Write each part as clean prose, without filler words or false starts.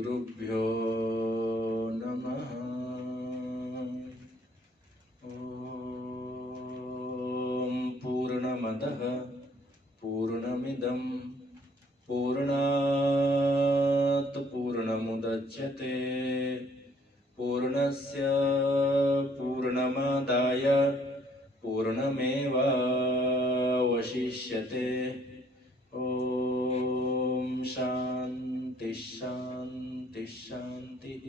गुरुभ्यो नमः। ॐ पूर्णमदः पूर्णमिदं पूर्णात् पूर्णमुदच्यते पूर्णस्य पूर्णमादाय पूर्णमेवावशिष्यते। ॐ शान्ति शान्ति शान्तिः।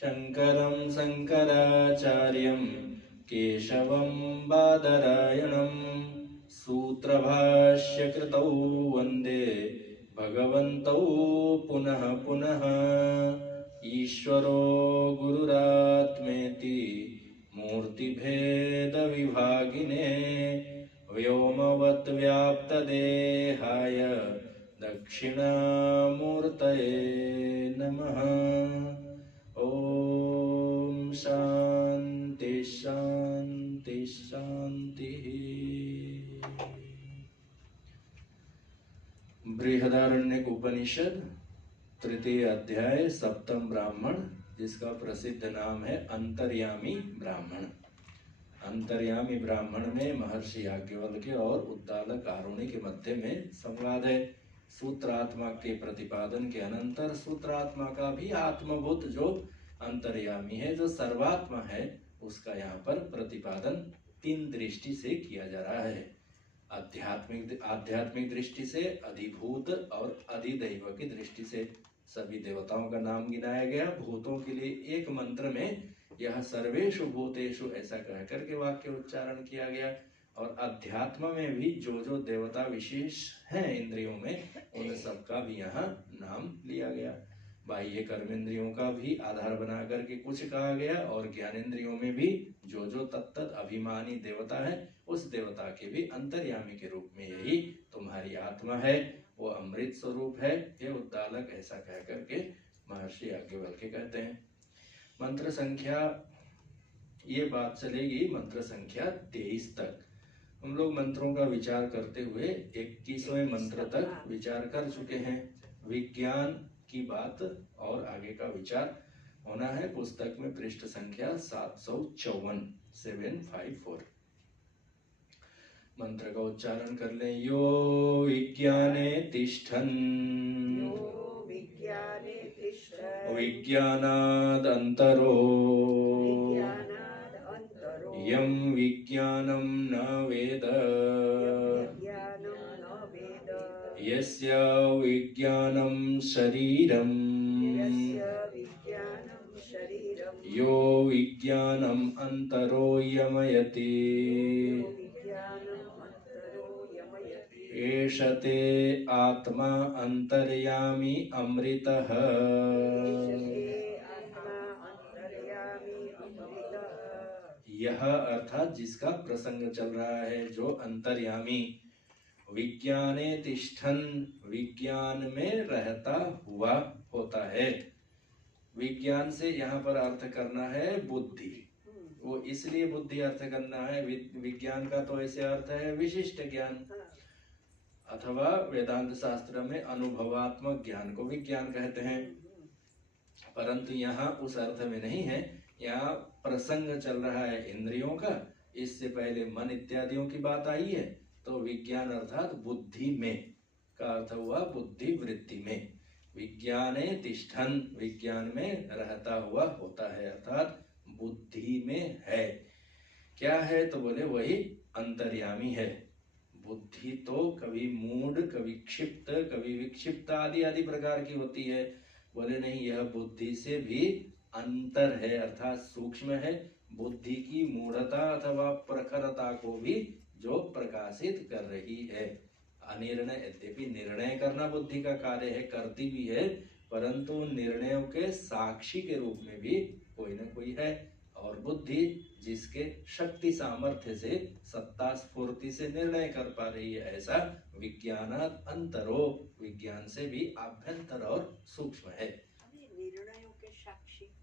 शङ्करं शङ्कराचार्यं केशवं बादरायणं सूत्रभाष्यकृतौ वन्दे भगवन्तौ पुनः पुनः। ईश्वरो गुरुरात्मेति मूर्तिभेदविभागिने व्योमवद्व्याप्तदेहाय दक्षिणामूर्तये नमः। ॐ शान्ति शान्ति शान्तिः। बृहदारण्यक उपनिषद तृतीय अध्याय सप्तम ब्राह्मण, जिसका प्रसिद्ध नाम है अंतर्यामी ब्राह्मण। अंतर्यामी ब्राह्मण में महर्षि याज्ञवल्क्य और उद्दालक आरुणि के मध्य में संवाद है। सूत्रात्मा के प्रतिपादन के अनंतर सूत्रात्मा का भी आत्मभूत जो अंतर्यामी है, जो सर्वात्मा है, उसका यहाँ पर प्रतिपादन तीन दृष्टि से किया जा रहा है। आध्यात्मिक दृष्टि से, अधिभूत और अधिदैव की दृष्टि से सभी देवताओं का नाम गिनाया गया। भूतों के लिए एक मंत्र में यह सर्वेषु भूतेषु ऐसा कह करके वाक्य उच्चारण किया गया। और अध्यात्म में भी जो जो देवता विशेष हैं इंद्रियों में, उन सबका भी यहाँ नाम लिया गया। बाह्य कर्मेंद्रियों का भी आधार बना करके कुछ कहा गया, और ज्ञानेंद्रियों में भी जो जो तत्त अभिमानी देवता है, उस देवता के भी अंतर्यामी के रूप में यही तुम्हारी आत्मा है, वो अमृत स्वरूप है, ये उद्दालक ऐसा कह करके महर्षि याज्ञवल्क्य कहते हैं। मंत्र संख्या, ये बात चलेगी मंत्र संख्या 23 तक। हम लोग मंत्रों का विचार करते हुए 21वें मंत्र तक विचार कर चुके हैं। विज्ञान की बात और आगे का विचार होना है। पुस्तक में पृष्ठ संख्या 754 754। मंत्र का उच्चारण कर लें। यो विज्ञाने तिष्ठन् विज्ञानादन्तरो यं विज्ञानं न वेद यस्य विज्ञानं शरीरम् यो विज्ञानम् अन्तरो यमयति एष ते आत्मा अंतर्यामी अमृतः। यह अर्थात जिसका प्रसंग चल रहा है, जो अंतर्यामी विज्ञाने तिष्ठन्, विज्ञान में रहता हुआ होता है। विज्ञान से यहाँ पर अर्थ करना है बुद्धि। वो इसलिए बुद्धि अर्थ करना है, विज्ञान का तो ऐसे अर्थ है विशिष्ट ज्ञान, अथवा वेदांत शास्त्र में अनुभवात्मक ज्ञान को विज्ञान कहते हैं। परंतु यहाँ उस अर्थ में नहीं है। यहाँ प्रसंग चल रहा है इंद्रियों का, इससे पहले मन इत्यादियों की बात आई है, तो विज्ञान अर्थात बुद्धि में का अर्थ हुआ बुद्धि वृत्ति में। विज्ञाने तिष्ठन्, विज्ञान में रहता हुआ होता है, अर्थात बुद्धि में है। क्या है तो बोले वही अंतर्यामी है। बुद्धि तो कभी मूढ़, कभी क्षिप्त, कभी विक्षिप्त आदि आदि प्रकार की होती है। बोले नहीं, यह बुद्धि से भी अंतर है, अर्थात सूक्ष्म है। बुद्धि की मूढ़ता अथवा प्रखरता को भी जो प्रकाशित कर रही है। अनिर्णय, यद्यपि निर्णय करना बुद्धि का कार्य है, करती भी है, परंतु निर्णयों के साक्षी के रूप में भी कोई न कोई है। और बुद्धि जिसके शक्ति सामर्थ्य से, सत्ता स्फूर्ति से निर्णय कर पा रही है, ऐसा विज्ञानात् अंतरो, विज्ञान से भी आभ्यंतर और सूक्ष्म है। निर्णयों के साक्षी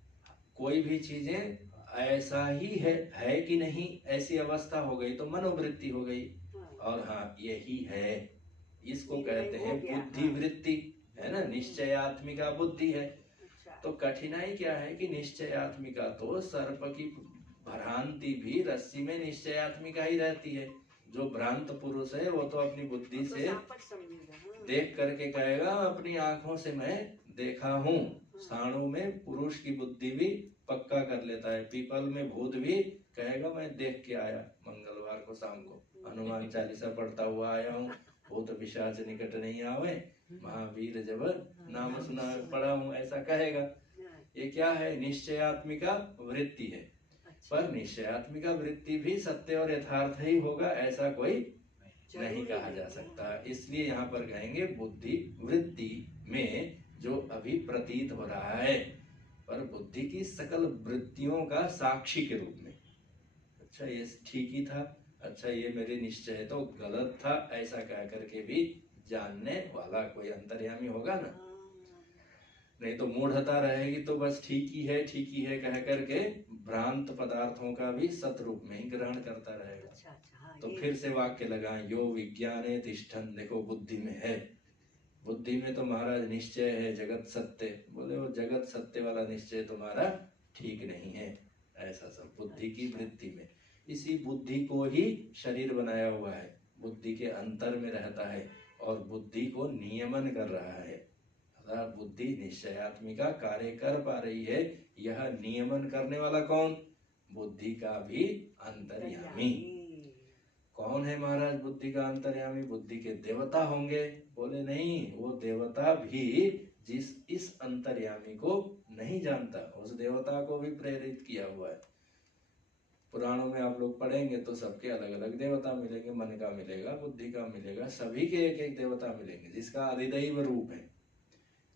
कोई भी चीजें ऐसा ही है कि नहीं, ऐसी अवस्था हो गई तो मनोवृत्ति हो गई। और हाँ, यही है, इसको कहते हैं बुद्धि वृत्ति, है ना। ना, निश्चयात्मिका बुद्धि है। अच्छा। तो कठिनाई क्या है कि निश्चयात्मिका तो सर्प की भ्रांति भी रस्सी में निश्चयात्मिका ही रहती है। जो भ्रांत पुरुष है वो तो अपनी बुद्धि तो से सांप समझेगा, हाँ। देख करके कहेगा अपनी आंखों से मैं देखा हूँ। साणु में पुरुष की बुद्धि भी पक्का कर लेता है। पीपल में भूत भी कहेगा मैं देख के आया, मंगलवार को शाम को हनुमान चालीसा पढ़ता हुआ आया हूँ, भूत पिशाच निकट नहीं आवे, महावीर जब नाम सुना पढ़ा हूँ, ऐसा कहेगा। ये क्या है? निश्चयात्मिका वृत्ति है। पर निश्चयात्मिका वृत्ति भी सत्य और यथार्थ ही होगा ऐसा कोई नहीं कहा जा सकता। इसलिए यहाँ पर कहेंगे बुद्धि वृत्ति में जो अभी प्रतीत हो रहा है, पर बुद्धि की सकल वृत्तियों का साक्षी के रूप में। अच्छा ये ठीक ही था, अच्छा ये मेरे निश्चय तो गलत था, ऐसा कह करके भी जानने वाला कोई अंतर्यामी होगा ना। नहीं तो मूढ़ता रहेगी तो बस ठीक ही है कह करके भ्रांत पदार्थों का भी सत रूप में ही ग्रहण करता रहेगा। अच्छा, तो फिर से वाक्य लगाएं, यो विज्ञाने तिष्ठन्। देखो बुद्धि में है, बुद्धि में तो महाराज निश्चय है जगत सत्य। बोले वो जगत सत्य वाला निश्चय तुम्हारा ठीक नहीं है, ऐसा सब बुद्धि की वृत्ति में। इसी बुद्धि को ही शरीर बनाया हुआ है, बुद्धि के अंतर में रहता है और बुद्धि को नियमन कर रहा है। अर्थात बुद्धि निश्चयात्मिका कार्य कर पा रही है, यह नियमन करने वाला कौन? बुद्धि का भी अंतर्यामी। कौन है महाराज बुद्धि का अंतर्यामी? बुद्धि के देवता होंगे। बोले नहीं, वो देवता भी जिस इस अंतर्यामी को नहीं जानता, उस देवता को भी प्रेरित किया हुआ है। पुराणों में आप लोग पढ़ेंगे तो सबके अलग अलग देवता मिलेंगे, मन का मिलेगा, बुद्धि का मिलेगा, सभी के एक एक देवता मिलेंगे जिसका अधिदैव रूप है।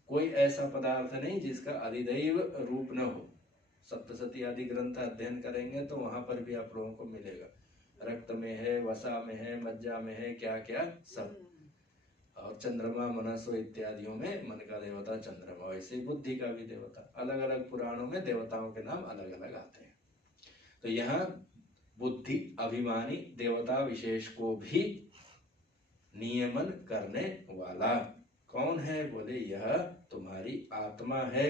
कोई ऐसा पदार्थ नहीं जिसका अधिदैव रूप न हो। सप्तशती आदि ग्रंथ अध्ययन करेंगे तो वहां पर भी आप लोगों को मिलेगा, रक्त में है, वसा में है, मज्जा में है, क्या क्या सब। और चंद्रमा मनसो इत्यादियों में मन का देवता चंद्रमा, वैसे बुद्धि का भी देवता। अलग अलग पुराणों में देवताओं के नाम अलग अलग आते हैं। तो यहाँ बुद्धि अभिमानी देवता विशेष को भी नियमन करने वाला कौन है? बोले यह तुम्हारी आत्मा है,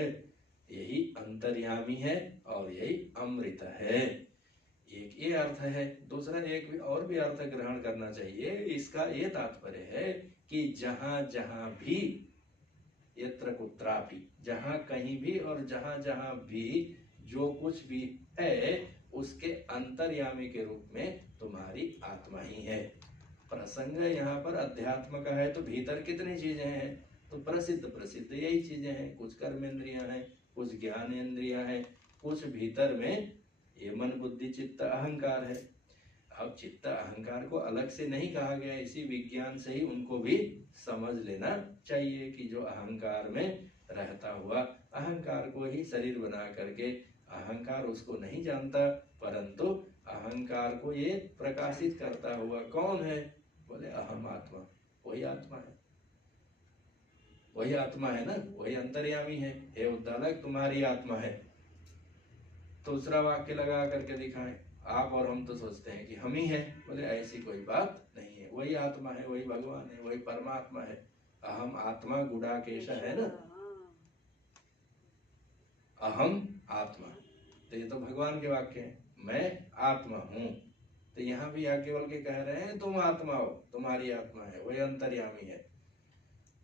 यही अंतर्यामी है और यही अमृत है। एक ये अर्थ है। दूसरा एक भी और भी अर्थ ग्रहण करना चाहिए। इसका ये तात्पर्य है कि जहां जहां भी, यत्र कुत्रापि, जहां कहीं भी और जहां जहां भी जो कुछ भी है उसके अंतर्यामी के रूप में तुम्हारी आत्मा ही है। प्रसंग यहाँ पर अध्यात्म का है तो भीतर कितनी चीजें हैं? तो प्रसिद्ध प्रसिद्ध यही चीजें हैं। कुछ कर्मेंद्रियां हैं, कुछ ज्ञानेंद्रियां हैं, कुछ भीतर में ये मन बुद्धि चित्त अहंकार है। अब चित्त अहंकार को अलग से नहीं कहा गया, इसी विज्ञान से ही उनको भी समझ लेना चाहिए कि जो अहंकार में रहता हुआ, अहंकार को ही शरीर बना करके, अहंकार उसको नहीं जानता परंतु अहंकार को ये प्रकाशित करता हुआ कौन है? बोले अहम आत्मा। वही आत्मा है, वही आत्मा है ना, वही अंतर्यामी है। हे उद्दालक तुम्हारी आत्मा है। दूसरा वाक्य लगा करके दिखाएं। आप और हम तो सोचते हैं कि हम ही है, बोले ऐसी कोई बात नहीं है। वही आत्मा है, वही भगवान है, वही परमात्मा है। अहम आत्मा गुडाकेश है ना, अहम आत्मा। तो ये तो भगवान के वाक्य हैं, मैं आत्मा हूँ। तो यहाँ भी याज्ञवल्क्य कह रहे हैं तुम आत्मा हो, तुम्हारी आत्मा है, वही अंतर्यामी है।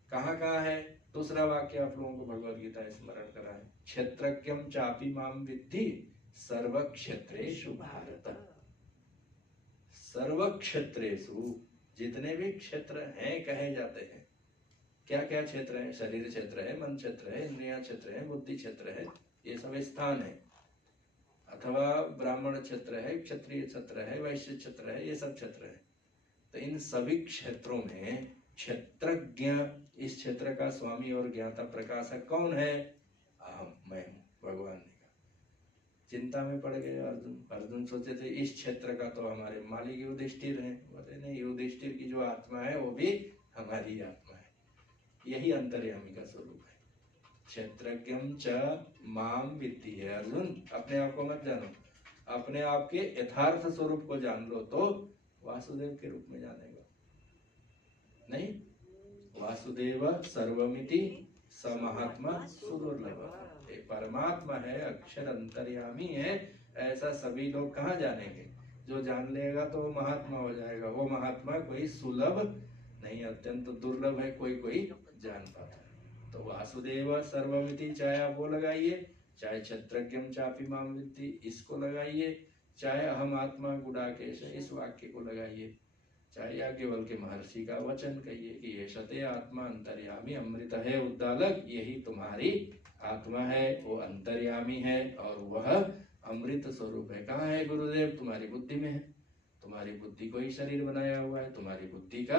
कहाँ कहाँ है? दूसरा वाक्य आप लोगों को भगवद गीता स्मरण कराए, क्षेत्रज्ञम चापि माम विद्धि सर्व क्षेत्रेषु भारत। सर्व क्षेत्रेषु, जितने भी क्षेत्र हैं कहे जाते हैं, क्या क्या क्षेत्र हैं? शरीर क्षेत्र है, मन क्षेत्र है, इंद्रिया क्षेत्र है, बुद्धि क्षेत्र है, ये सब स्थान है। अथवा ब्राह्मण क्षेत्र है, क्षत्रिय क्षेत्र है, वैश्य क्षेत्र है, ये सब क्षेत्र है। तो इन सभी क्षेत्रों में क्षेत्रज्ञ, इस क्षेत्र का स्वामी और ज्ञाता प्रकाशक कौन है? अहम, मैं हूँ, भगवान ने कहा। चिंता में पड़ गए अर्जुन। अर्जुन सोचे थे इस क्षेत्र का तो हमारे मालिक युधिष्ठिर हैं। बोले नहीं, युधिष्ठिर की जो आत्मा है वो भी हमारी आत्मा है। यही अंतर्यामी का स्वरूप है। क्षेत्रज्ञम च माम विद्धि है। अर्जुन अपने आप को मत जानो, अपने आप के यथार्थ स्वरूप को जान लो तो वासुदेव के रूप में जानेगा। नहीं, वासुदेव सर्वमिति स महात्मा सुदुर्लभ। ये परमात्मा है, अक्षर अंतर्यामी है, ऐसा सभी लोग कहाँ जानेंगे। जो जान लेगा तो वो महात्मा हो जाएगा। वो महात्मा कोई सुलभ नहीं, अत्यंत दुर्लभ है, कोई कोई जान पाता है। तो वासुदेव सर्वमिति चाहे आप वो लगाइए, चाहे क्षत्रज्ञम चापि माम विद्धि इसको लगाइए, चाहे अहम आत्मा गुडाकेश इस वाक्य को लगाइए, चाहे याज्ञवल्क्य महर्षि का वचन कहिए कि ये शते आत्मा अंतर्यामी अमृत है उद्दालक, यही तुम्हारी आत्मा है, वो अंतर्यामी है और वह अमृत स्वरूप है। कहाँ है गुरुदेव? तुम्हारी बुद्धि में है। तुम्हारी बुद्धि को ही शरीर बनाया हुआ है, तुम्हारी बुद्धि का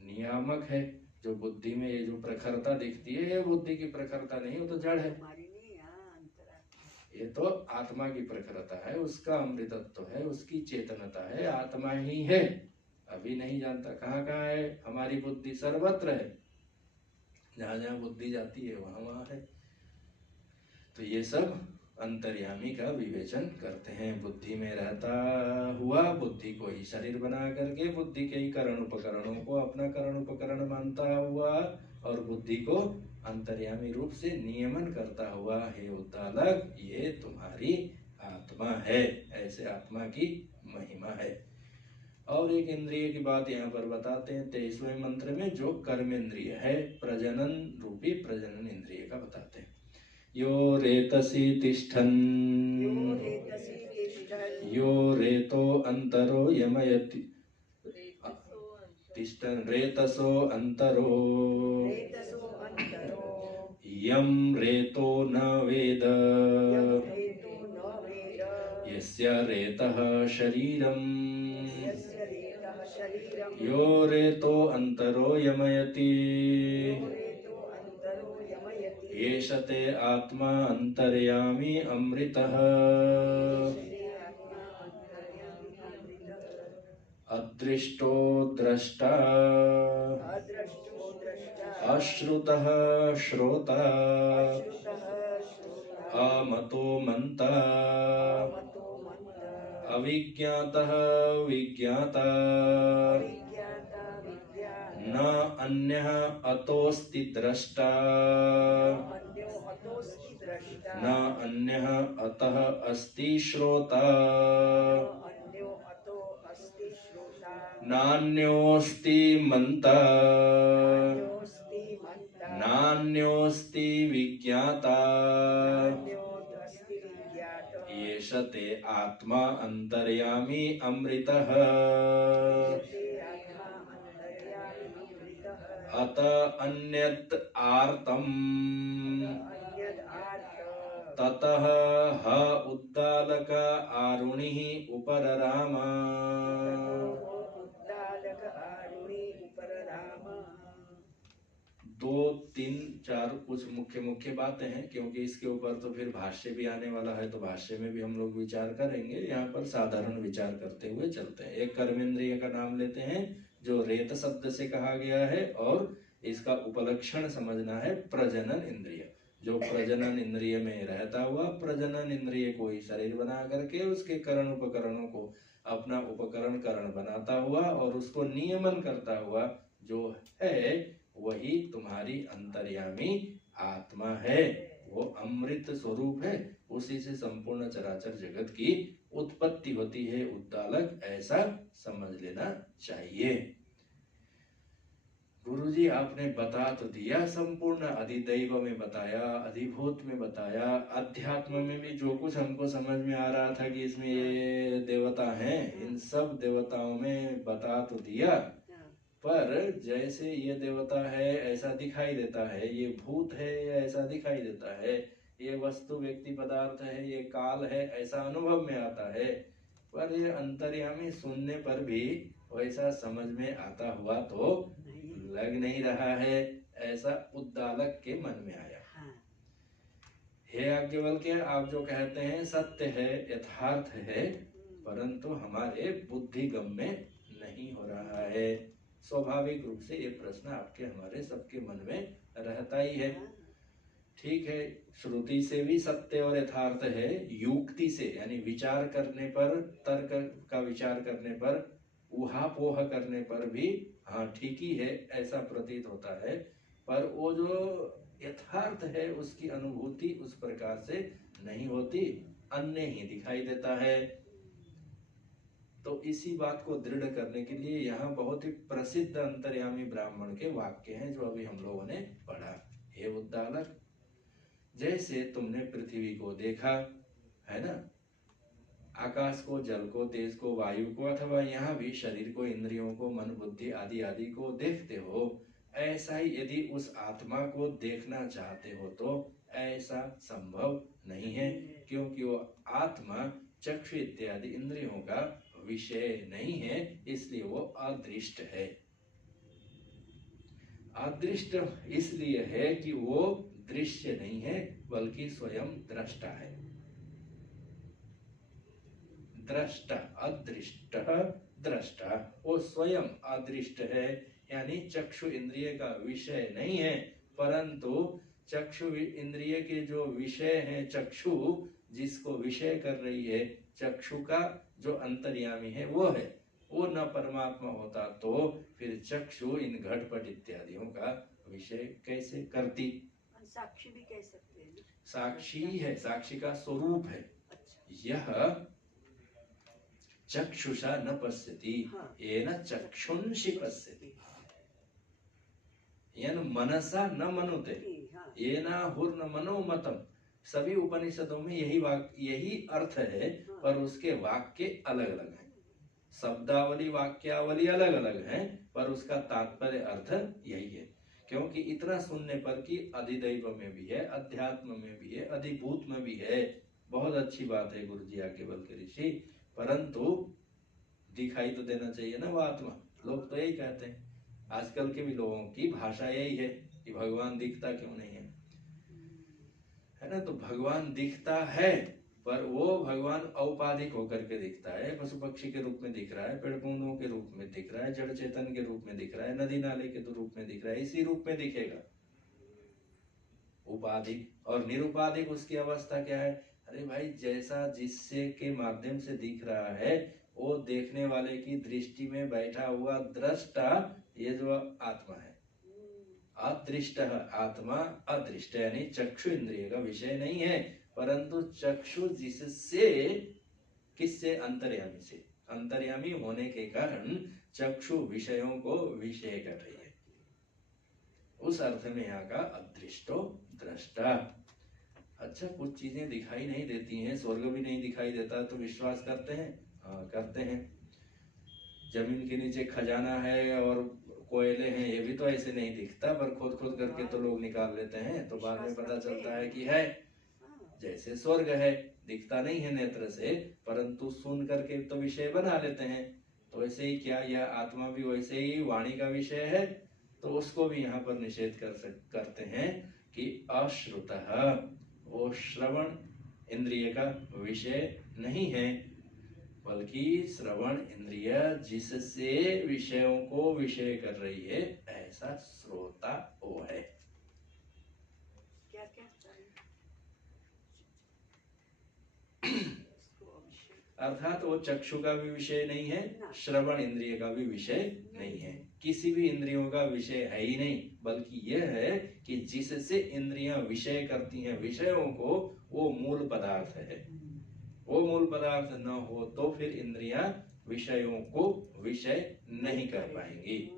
नियामक है। जो बुद्धि में ये जो प्रखरता दिखती है, ये बुद्धि की प्रखरता नहीं, वो तो जड़ है। ये तो आत्मा की प्रखरता है, उसका अमृतत्व है, उसकी चेतनता है, आत्मा ही है। अभी नहीं जानता कहाँ कहाँ है। हमारी बुद्धि सर्वत्र है, जहाँ जहाँ बुद्धि जाती है वहाँ वहाँ है। तो ये सब अंतर्यामी का विवेचन करते हैं। बुद्धि में रहता हुआ बुद्धि को ही शरीर बना करके बुद्धि के ही करण उपकरणों को अपना करण उपकरण मानता हुआ और बुद्धि को अंतर्यामी रूप से नियमन करता हुआ, हे उद्दालक ये तुम्हारी आत्मा है। ऐसे आत्मा की महिमा है। और एक इंद्रिय की बात यहाँ पर बताते हैं 23वें मंत्र में, जो कर्मेंद्रिय है, प्रजनन रूपी प्रजनन इंद्रिय का बताते हैं। यो रेतसी तिष्ठन् यो रेतो अंतरो यमयति तिष्ठन् रेतसो अंतरो यम रेतो न वेद यस्य रेतः शरीरम् यो रेतो अंतरो यमयति एष ते आत्मा अंतर्यामी अमृतः अदृष्टो द्रष्टा अश्रुतः श्रोता अमतो मंता अविज्ञातः विज्ञाता न अन्यः अतोऽस्ति द्रष्टा न अन्यः अतः अस्ति श्रोता नान्योऽस्ति मंता नान्योऽस्ति विज्ञाता एष ते आत्मा अंतर्यामी अमृतः अत अन्यत् आर्तम् ततः ह उद्दालक आरुणिः उपरराम। दो तीन चार कुछ मुख्य मुख्य बातें हैं, क्योंकि इसके ऊपर तो फिर भाष्य भी आने वाला है, तो भाष्य में भी हम लोग विचार करेंगे। यहाँ पर साधारण विचार करते हुए चलते हैं। एक कर्मेंद्रिय का नाम लेते हैं जो रेत शब्द से कहा गया है, और इसका उपलक्षण समझना है प्रजनन इंद्रिय। जो प्रजनन इंद्रिय में रहता हुआ प्रजनन इंद्रिय को ही शरीर बना करके उसके करण उपकरणों को अपना उपकरण करण बनाता हुआ और उसको नियमन करता हुआ जो है, वही तुम्हारी अंतर्यामी आत्मा है। वो अमृत स्वरूप है, उसी से संपूर्ण चराचर जगत की उत्पत्ति होती है। उद्दालक ऐसा समझ लेना चाहिए। गुरुजी आपने बता तो दिया, संपूर्ण अधिदैव में बताया, अधिभूत में बताया, अध्यात्म में भी जो कुछ हमको समझ में आ रहा था कि इसमें ये देवता हैं, इन सब देवताओं में बता तो दिया, पर जैसे ये देवता है ऐसा दिखाई देता है, ये भूत है ऐसा दिखाई देता है, ये वस्तु व्यक्ति पदार्थ है, ये काल है ऐसा अनुभव में आता है, पर ये अंतर्यामी सुनने पर भी वैसा समझ में आता हुआ तो लग नहीं रहा है। ऐसा उद्दालक के मन में आया। हे याज्ञवल्क्य, आप जो कहते हैं सत्य है, यथार्थ है, परंतु हमारे बुद्धिगम में नहीं हो रहा है। स्वाभाविक रूप से ये प्रश्न आपके हमारे सबके मन में रहता ही है। ठीक है, श्रुति से भी सत्य और यथार्थ है, युक्ति से यानी विचार करने पर, तर्क का विचार करने पर, ऊहापोह करने पर भी हाँ ठीक ही है ऐसा प्रतीत होता है। पर वो जो यथार्थ है उसकी अनुभूति उस प्रकार से नहीं होती, अन्य ही दिखाई देता है। तो इसी बात को दृढ़ करने के लिए यहाँ बहुत ही प्रसिद्ध अंतर्यामी ब्राह्मण के वाक्य हैं जो अभी हम लोगों ने पढ़ा। हे उद्दालक, जैसे तुमने पृथ्वी को देखा है ना, आकाश को, जल को, तेज को, वायु को, अथवा यहाँ भी शरीर को, इंद्रियों को, मन, बुद्धि आदि आदि को देखते हो, ऐसा ही यदि उस आत्मा को देखना चाहते हो तो ऐसा संभव नहीं है, क्योंकि वो आत्मा चक्षु इत्यादि इंद्रियों का विषय नहीं है, इसलिए वो अदृष्ट है। अदृष्ट इसलिए है कि वो दृश्य नहीं है बल्कि स्वयं दृष्टा है। दृष्टा, अदृष्ट, दृष्टा, वो स्वयं अदृष्ट है, यानी चक्षु इंद्रिय का विषय नहीं है, परंतु चक्षु इंद्रिय के जो विषय है, चक्षु जिसको विषय कर रही है, चक्षु का जो अंतर्यामी है वो है। वो न परमात्मा होता तो फिर चक्षु इन घटपट इत्यादियों का विषय कैसे करती। साक्षी भी कह सकते हैं। साक्षी है, साक्षी का स्वरूप है। यह चक्षुषा न पश्यति, येन चक्षुंषि पश्यति, येन मनसा न मनुते, येन हुर्न मनोमतम। सभी उपनिषदों में यही अर्थ है, पर उसके वाक्य अलग अलग हैं। शब्दावली, वाक्यावली अलग अलग हैं, पर उसका तात्पर्य अर्थ यही है। क्योंकि इतना सुनने पर कि अधिदैव में भी है, अध्यात्म में भी है, अधिभूत में भी है, बहुत अच्छी बात है गुरु जी याज्ञवल्क्य ऋषि, परंतु दिखाई तो देना चाहिए ना वो आत्मा। लोग तो यही कहते हैं, आजकल के भी लोगों की भाषा यही है कि भगवान दिखता क्यों नहीं है ना। तो भगवान दिखता है, पर वो भगवान औपाधिक होकर के दिखता है, पशु पक्षी के रूप में दिख रहा है, पेड़ पौधों के रूप में दिख रहा है, जड़ चेतन के रूप में दिख रहा है, नदी नाले के रूप में दिख रहा है, इसी रूप में दिखेगा। उपाधिक और निरुपाधिक उसकी अवस्था क्या है? अरे भाई, जैसा जिससे के माध्यम से दिख रहा है, वो देखने वाले की दृष्टि में बैठा हुआ दृष्टा, ये जो आत्मा है। अदृष्ट आत्मा, अदृष्ट यानी चक्षु इंद्रिय का विषय नहीं है, परंतु चक्षु जिससे, किससे? अंतर्यामी से। अंतर्यामी होने के कारण चक्षु विषयों को विषय कर रही है। उस अर्थ में यहाँ का अदृष्टो दृष्टा। अच्छा, कुछ चीजें दिखाई नहीं देती हैं, स्वर्ग भी नहीं दिखाई देता, तो विश्वास करते हैं? हाँ, करते हैं। जमीन के नीचे खजाना है और कोयले हैं, ये भी तो ऐसे नहीं दिखता, पर खोद खोद करके तो लोग निकाल लेते हैं, तो बाद में पता चलता है कि है। जैसे स्वर्ग है, दिखता नहीं है नेत्र से, परंतु सुन करके तो विषय बना लेते हैं। तो वैसे ही क्या यह आत्मा भी वैसे ही वाणी का विषय है? तो उसको भी यहाँ पर निषेध करते हैं कि अश्रुतः, वो श्रवण इंद्रिय का विषय नहीं है, बल्कि श्रवण इंद्रिय जिससे विषयों को विषय कर रही है, ऐसा श्रोता वो है। क्या क्या अर्थात वो चक्षु का भी विषय नहीं है, श्रवण इंद्रिय का भी विषय नहीं है, किसी भी इंद्रियों का विषय है ही नहीं, बल्कि यह है कि जिससे इंद्रियां विषय करती हैं विषयों को, वो मूल पदार्थ है। वो मूल पदार्थ न हो तो फिर इंद्रियां विषयों को विषय नहीं कर पाएंगी।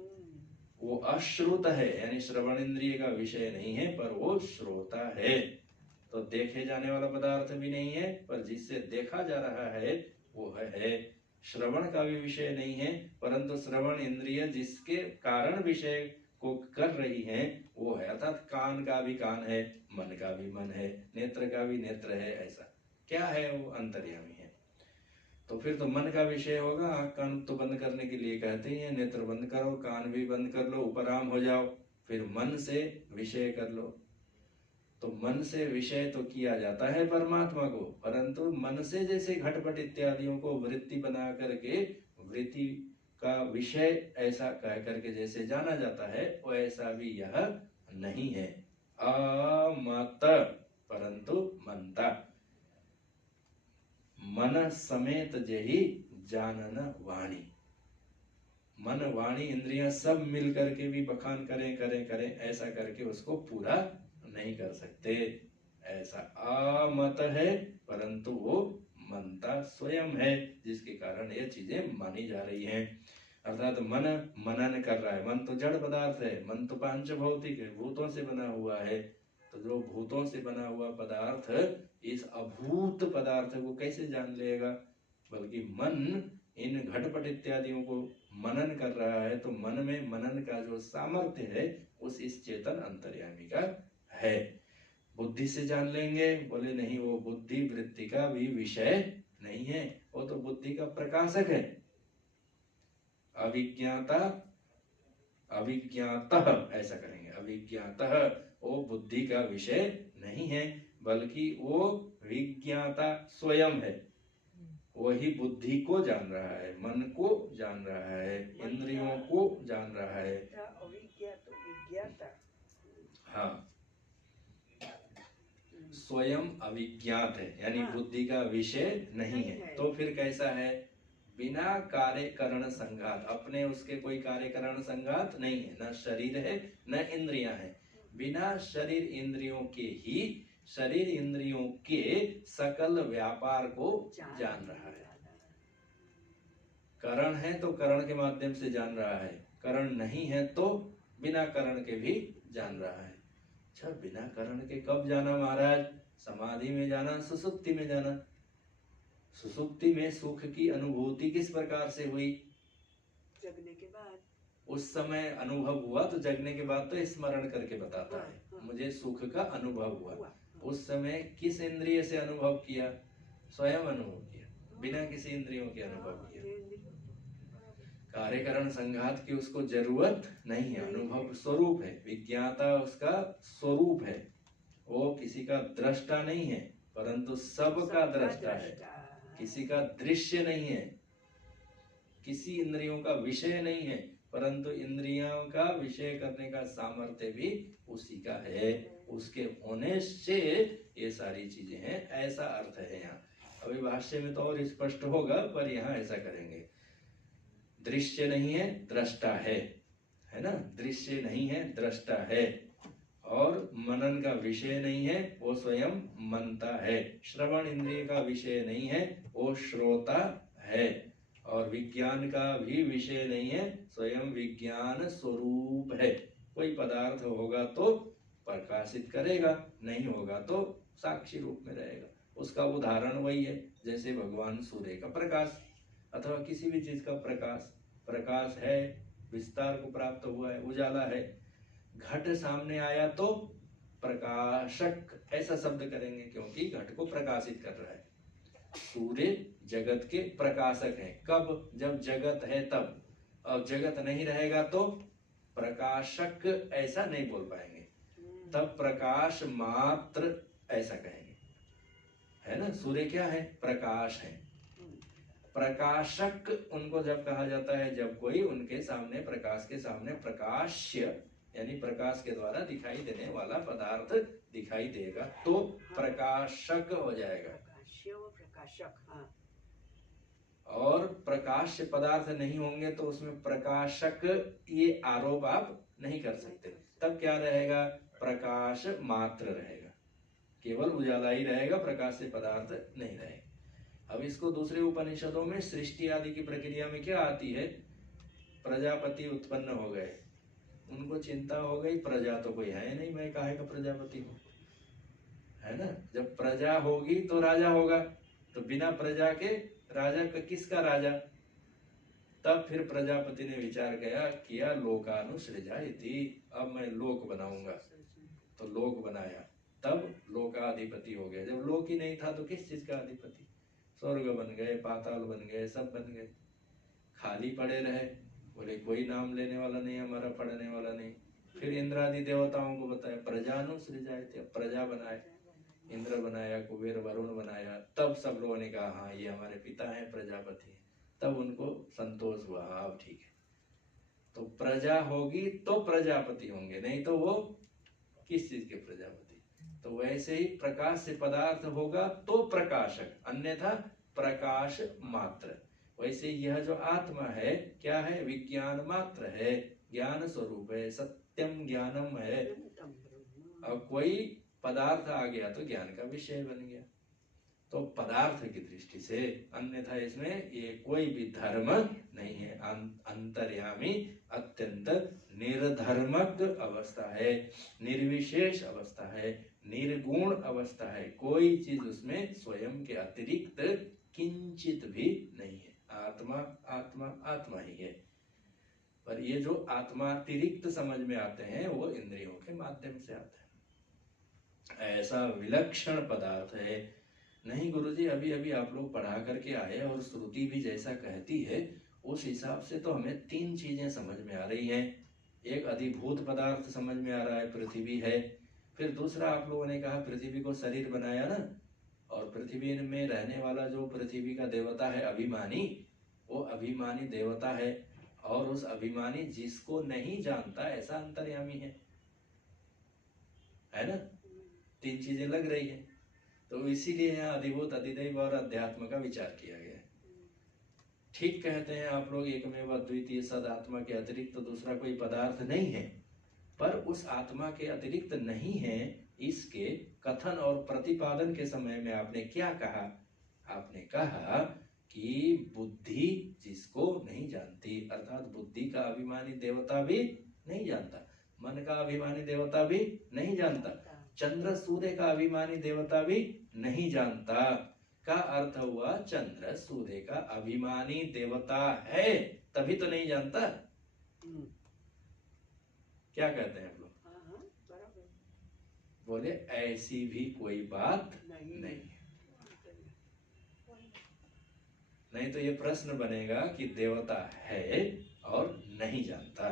वो अश्रुत है, यानी श्रवण इंद्रिय का विषय नहीं है, पर वो श्रोता है। तो देखे जाने वाला पदार्थ भी नहीं है, पर जिससे देखा जा रहा है वो है। श्रवण का भी विषय नहीं है, परंतु श्रवण इंद्रिय जिसके कारण विषय को कर रही है वो है। अर्थात कान का भी कान है, मन का भी मन है, नेत्र का भी नेत्र है। ऐसा क्या है? वो अंतर्यामी है। तो फिर तो मन का विषय होगा। कान तो बंद करने के लिए कहते हैं, नेत्र बंद करो, कान भी बंद कर लो, उपराम हो जाओ, फिर मन से विषय कर लो। तो मन से विषय तो किया जाता है परमात्मा को, परंतु मन से जैसे घटपट इत्यादियों को वृत्ति बना करके वृत्ति का विषय ऐसा कह करके जैसे जाना जाता है, वैसा भी यह नहीं है। अमत परंतु मनता, मन समेत जही जानन वाणी। मन वाणी इंद्रियां सब मिल करके भी बखान करें ऐसा करके उसको पूरा नहीं कर सकते। ऐसा अमत है, परंतु वो मनता स्वयं है, जिसके कारण ये चीजें मानी जा रही हैं। अर्थात मन मनन कर रहा है। मन तो जड़ पदार्थ है, मन तो पांच भौतिक है, भूतों से बना हुआ है। तो जो भूतों से बना हुआ पदार्थ इस अभूत पदार्थ को कैसे जान लेगा? बल्कि मन इन घटपट इत्यादियों को मनन कर रहा है, तो मन में मनन का जो सामर्थ्य है उस इस चेतन अंतर्यामी का है। बुद्धि से जान लेंगे, बोले नहीं, वो बुद्धि वृत्ति का भी विषय नहीं है, वो तो बुद्धि का प्रकाशक है। अविज्ञाता अविज्ञातः ऐसा करेंगे, अविज्ञातः वो बुद्धि का विषय नहीं है, बल्कि वो विज्ञाता स्वयं है। वही बुद्धि को जान रहा है, मन को जान रहा है, इंद्रियों को जान रहा है। अविज्ञात विज्ञाता। हाँ, स्वयं अविज्ञात है, यानी हाँ। बुद्धि का विषय नहीं है। तो फिर कैसा है? बिना कार्य करण संघात, अपने उसके कोई कार्य करण संघात नहीं है, न शरीर है न इंद्रियां है। बिना शरीर इंद्रियों के ही शरीर इंद्रियों के सकल व्यापार को जान रहा है। करण है तो करण के माध्यम से जान रहा है, करण नहीं है तो बिना करण के भी जान रहा है। अच्छा, बिना करण के कब जाना महाराज? समाधि में जाना, सुसुप्ति में जाना। सुसुप्ति में सुख की अनुभूति किस प्रकार से हुई? जगने के बाद। उस समय अनुभव हुआ तो जगने के बाद तो स्मरण करके बताता है, मुझे सुख का अनुभव हुआ। उस समय किस इंद्रिय से अनुभव किया? स्वयं अनुभव किया, बिना किसी इंद्रियों के अनुभव किया। कार्यकरण संघात की उसको जरूरत नहीं है, अनुभव स्वरूप है, विज्ञाता उसका स्वरूप है। वो किसी का दृष्टा नहीं है, परंतु सबका दृष्टा है। किसी का दृश्य नहीं है, किसी इंद्रियों का विषय नहीं है, परंतु इंद्रियों का विषय करने का सामर्थ्य भी उसी का है। उसके होने से ये सारी चीजें हैं, ऐसा अर्थ है यहाँ। अभी भाष्य में तो और स्पष्ट होगा, पर यहाँ ऐसा करेंगे। दृश्य नहीं है, दृष्टा है ना? दृश्य नहीं है, दृष्टा है। और मनन का विषय नहीं है, वो स्वयं मनता है। श्रवण इंद्रिय का विषय नहीं है, वो श्रोता है। और विज्ञान का भी विषय नहीं है, स्वयं विज्ञान स्वरूप है। कोई पदार्थ होगा तो प्रकाशित करेगा, नहीं होगा तो साक्षी रूप में रहेगा। उसका उदाहरण वही है, जैसे भगवान सूर्य का प्रकाश अथवा किसी भी चीज का प्रकाश। प्रकाश है, विस्तार को प्राप्त हुआ है, उजाला है। घट सामने आया तो प्रकाशक ऐसा शब्द करेंगे, क्योंकि घट को प्रकाशित कर रहा है। सूर्य जगत के प्रकाशक है। कब? जब जगत है तब। और जगत नहीं रहेगा तो प्रकाशक ऐसा नहीं बोल पाएंगे, तब प्रकाश मात्र ऐसा कहेंगे, है ना? सूर्य क्या है? प्रकाश है। प्रकाशक उनको जब कहा जाता है, जब कोई उनके सामने, प्रकाश के सामने प्रकाश्य यानी प्रकाश के द्वारा दिखाई देने वाला पदार्थ दिखाई देगा तो प्रकाशक हो जाएगा। प्रकाशक, हाँ। और प्रकाश्य पदार्थ नहीं होंगे तो उसमें प्रकाशक ये आरोप आप नहीं कर सकते। तब क्या रहेगा? प्रकाश मात्र रहेगा, केवल उजाला ही रहेगा, प्रकाश्य पदार्थ नहीं रहेगा। अब इसको दूसरे उपनिषदों में सृष्टि आदि की प्रक्रिया में क्या आती है? प्रजापति उत्पन्न हो गए, उनको चिंता हो गई, प्रजा तो कोई है नहीं, मैं काहे का प्रजापति हूँ, है ना? जब प्रजा होगी तो राजा होगा, तो बिना प्रजा के राजा का किसका राजा? तब फिर प्रजापति ने विचार किया लोकानुसृजा इति, अब मैं लोक बनाऊंगा, तो लोक बनाया, तब लोकाधिपति हो गया। जब लोक ही नहीं था तो किस चीज का अधिपति? स्वर्ग बन गए, पाताल बन गए, सब बन गए, खाली पड़े रहे। बोले कोई नाम लेने वाला नहीं, हमारा पढ़ने वाला नहीं। फिर इंद्र आदि देवताओं को बताया, प्रजानुसृजा इति, अब प्रजा बनाए, इंद्र बनाया, कुबेर वरुण बनाया। तब सब लोगों ने कहा हाँ ये हमारे पिता हैं, प्रजापति हैं। तब उनको संतोष हुआ, हाँ अब ठीक है। तो प्रजा होगी तो प्रजापति होंगे, नहीं तो वो किस चीज के प्रजापति? तो वैसे ही प्रकाश से पदार्थ होगा तो प्रकाशक, अन्यथा प्रकाश मात्र। वैसे यह जो आत्मा है क्या है? विज्ञान मात्र है, ज्ञान स्वरूप है, सत्यम ज्ञानम है, और कोई पदार्थ आ गया तो ज्ञान का विषय बन गया। तो पदार्थ की दृष्टि से, अन्यथा इसमें ये कोई भी धर्म नहीं है। अंतर्यामी अत्यंत निर्धर्मक अवस्था है, निर्विशेष अवस्था है, निर्गुण अवस्था है। कोई चीज उसमें स्वयं के अतिरिक्त किंचित भी नहीं है। आत्मा आत्मा आत्मा ही है। पर ये जो आत्मातिरिक्त समझ में आते हैं वो इंद्रियों के माध्यम से आते हैं। ऐसा विलक्षण पदार्थ है। नहीं गुरुजी, अभी अभी आप लोग पढ़ा करके आए और श्रुति भी जैसा कहती है उस हिसाब से तो हमें तीन चीजें समझ में आ रही हैं। एक अधिभूत पदार्थ समझ में आ रहा है, पृथ्वी है। फिर दूसरा आप लोगों ने कहा पृथ्वी को शरीर बनाया ना, और पृथ्वी में रहने वाला जो पृथ्वी का देवता है अभिमानी, वो अभिमानी देवता है। और उस अभिमानी जिसको नहीं जानता ऐसा अंतर्यामी है ना। तीन चीजें लग रही है। तो इसीलिए यहाँ अधिभूत, अधिदैव और अध्यात्म का विचार किया गया है। ठीक कहते हैं आप लोग, एकमेव अद्वितीय सद आत्मा के अतिरिक्त तो दूसरा कोई पदार्थ नहीं है। पर उस आत्मा के अतिरिक्त नहीं है, इसके कथन और प्रतिपादन के समय में आपने क्या कहा? आपने कहा कि बुद्धि जिसको नहीं जानती, अर्थात बुद्धि का अभिमानी देवता भी नहीं जानता, मन का अभिमानी देवता भी नहीं जानता, चंद्र सूर्य का अभिमानी देवता भी नहीं जानता। का अर्थ हुआ चंद्र सूर्य का अभिमानी देवता है तभी तो नहीं जानता। क्या कहते हैं आप लोग? बोले ऐसी भी कोई बात नहीं। नहीं तो ये प्रश्न बनेगा कि देवता है और नहीं जानता।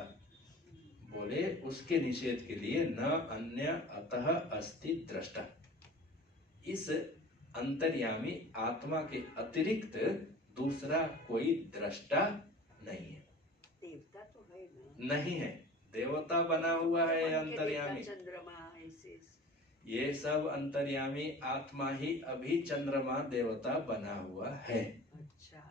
बोले उसके निषेध के लिए न अन्य अतः अस्ति दृष्टा। इस अंतर्यामी आत्मा के अतिरिक्त दूसरा कोई दृष्टा नहीं है। देवता तो है ना? नहीं है, देवता बना हुआ है अंतर्यामी। चंद्रमा ऐसे ये सब अंतर्यामी आत्मा ही अभी चंद्रमा देवता बना हुआ है। अच्छा,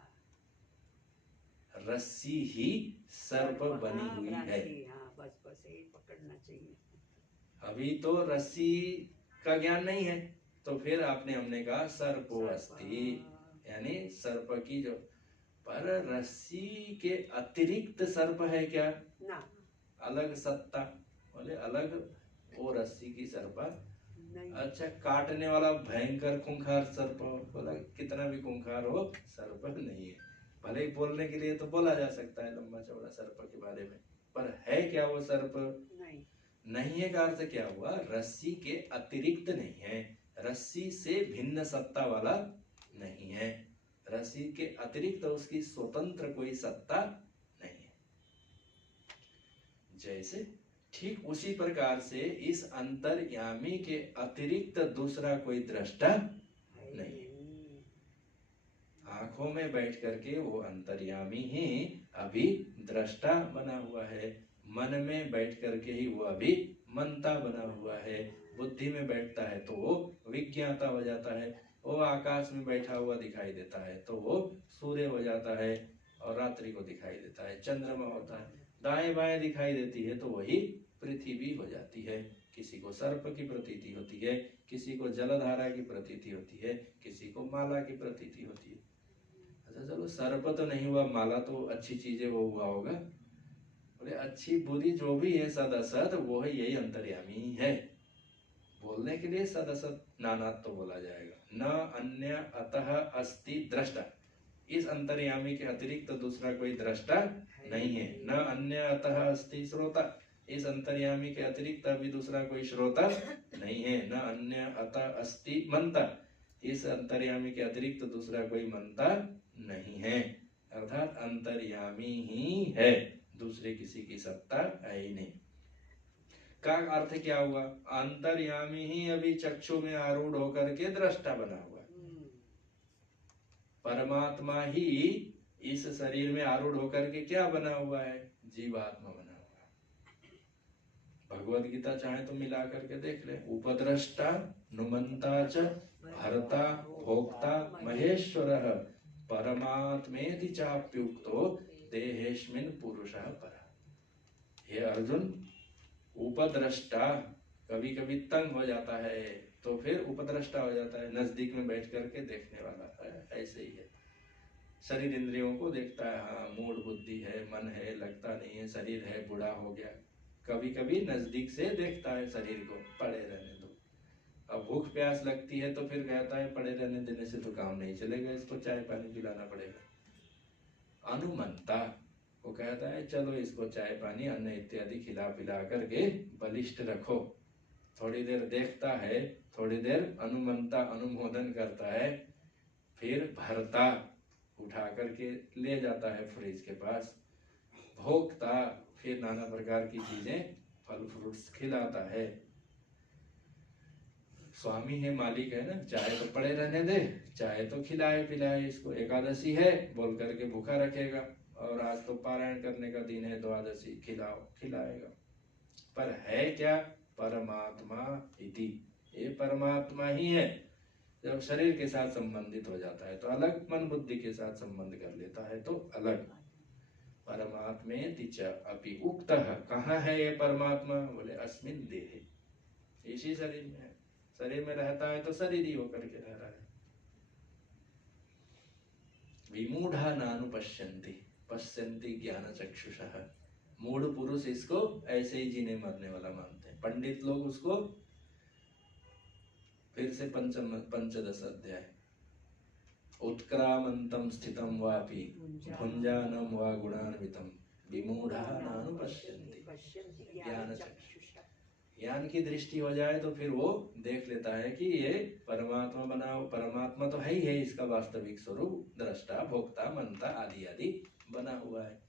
रस्सी ही सर्प बनी हुई है। बस बस यही पकड़ना चाहिए। अभी तो रस्सी का ज्ञान नहीं है, तो फिर हमने कहा सर्पो अस्ति, यानी सर्प की जो, पर रस्सी के अतिरिक्त सर्प है क्या ना? अलग सत्ता, बोले अलग वो रस्सी की सर्पा नहीं। अच्छा, काटने वाला भयंकर खूंखार सर्प, बोला कितना भी खूंखार हो सर्प नहीं है। भले ही बोलने के लिए तो बोला जा सकता है लंबा चौड़ा सर्प के बारे में, पर है क्या वो सर्प? नहीं है। का अर्थ क्या हुआ? रस्सी के अतिरिक्त नहीं है, रस्सी से भिन्न सत्ता वाला नहीं है, रस्सी के अतिरिक्त उसकी स्वतंत्र कोई सत्ता नहीं है। जैसे ठीक उसी प्रकार से इस अंतर्यामी के अतिरिक्त दूसरा कोई दृष्टा नहीं है। आंखों में बैठ करके वो अंतर्यामी ही अभी दृष्टा बना हुआ है, मन में बैठ करके ही वो अभी मनता बना हुआ है, बुद्धि में बैठता है तो वो विज्ञाता हो जाता है, वो आकाश में बैठा हुआ दिखाई देता है तो वो सूर्य हो जाता है और रात्रि को दिखाई देता है, चंद्रमा होता है, दाएं बाएं दिखाई देती है तो वही पृथ्वी हो जाती है। किसी को सर्प की प्रतीति होती है, किसी को जलधारा की प्रतीति होती है, किसी को माला की प्रतीति होती है। अच्छा चलो, सर्प तो नहीं हुआ, माला तो अच्छी चीजें वो हुआ होगा। बोले अच्छी बुरी जो भी है सद असद वो है, यही अंतर्यामी है। बोलने के लिए सद असद नानात्व तो बोला जाएगा। न अन्य अतः अस्ति दृष्टा, इस अंतर्यामी के अतिरिक्त दूसरा कोई दृष्टा नहीं है। न अन्य अतः अस्ति श्रोता, इस अंतर्यामी के अतिरिक्त अभी दूसरा कोई श्रोता नहीं है। न अन्य अतः अस्ति मंता, इस अंतर्यामी के अतिरिक्त दूसरा कोई मंता नहीं है। अर्थात अंतर्यामी ही है, दूसरे किसी की सत्ता है ही नहीं। का अर्थ क्या हुआ? अंतर्यामी ही अभी चक्षु में आरूढ़ होकर के दृष्टा बना हुआ है। परमात्मा ही इस शरीर में आरूढ़ होकर के क्या बना हुआ है? जीवात्मा बना हुआ है। भगवद गीता चाहे तो मिला करके देख ले। उपद्रष्टा नुमंता च हरता भोक्ता महेश्वरः परमात्मेति चाप्युक्तो देहेस्मिन् पुरुषः परः। हे अर्जुन, उपद्रष्टा कभी कभी तंग हो जाता है तो फिर उपद्रष्टा हो जाता है, नजदीक में बैठ करके देखने वाला है। ऐसे ही है, शरीर इंद्रियों को देखता है, हाँ मूड बुद्धि है, मन है, लगता नहीं है, शरीर है, बूढ़ा हो गया, कभी कभी नजदीक से देखता है शरीर को, पड़े रहने दो। अब भूख प्यास लगती है तो फिर कहता है पड़े रहने देने से तो काम नहीं चलेगा, इसको चाय पानी पिलाना पड़ेगा। अनुमंता वो कहता है चलो इसको चाय पानी अन्न इत्यादि खिला पिला करके बलिष्ठ रखो। थोड़ी देर देखता है, थोड़ी देर अनुमंता अनुमोदन करता है, फिर भरता उठा करके ले जाता है फ्रिज के पास। भोगता फिर नाना प्रकार की चीजें फल फ्रूट्स खिलाता है। स्वामी है, मालिक है ना, चाहे तो पड़े रहने दे, चाहे तो खिलाए पिलाए इसको। एकादशी है बोल करके भूखा रखेगा, और आज तो पारायण करने का दिन है, द्वादशी, खिलाओ, खिलाएगा। पर है क्या? परमात्मा इति, ये परमात्मा ही है। जब शरीर के साथ संबंधित हो जाता है तो अलग, मन बुद्धि के साथ संबंध कर लेता है तो अलग। परमात्मेति च अपि उक्तः, कहाँ है ये परमात्मा? बोले अस्मिन् देहे, इसी शरीर में है। शरीर में रहता है तो शरीर ही होकर के रह रहा है। विमूढ़ा नानुपश्यन्ति, पश्यन्ति ज्ञान चक्षुषः। मूढ़ पुरुष इसको ऐसे ही जीने मरने वाला मानते हैं। पंडित लोग उसको, फिर से पंचदश अध्याय, उत्क्रामंतम स्थितम वापि भुंजानम वा गुणान्वितम विमूढ़ा नानुपश्यन्ति ज्ञान चक्षुषा। ज्ञान की दृष्टि हो जाए तो फिर वो देख लेता है कि ये परमात्मा बना, परमात्मा तो है ही है, इसका वास्तविक स्वरूप दृष्टा भोक्ता मनता आदि आदि बना हुआ है।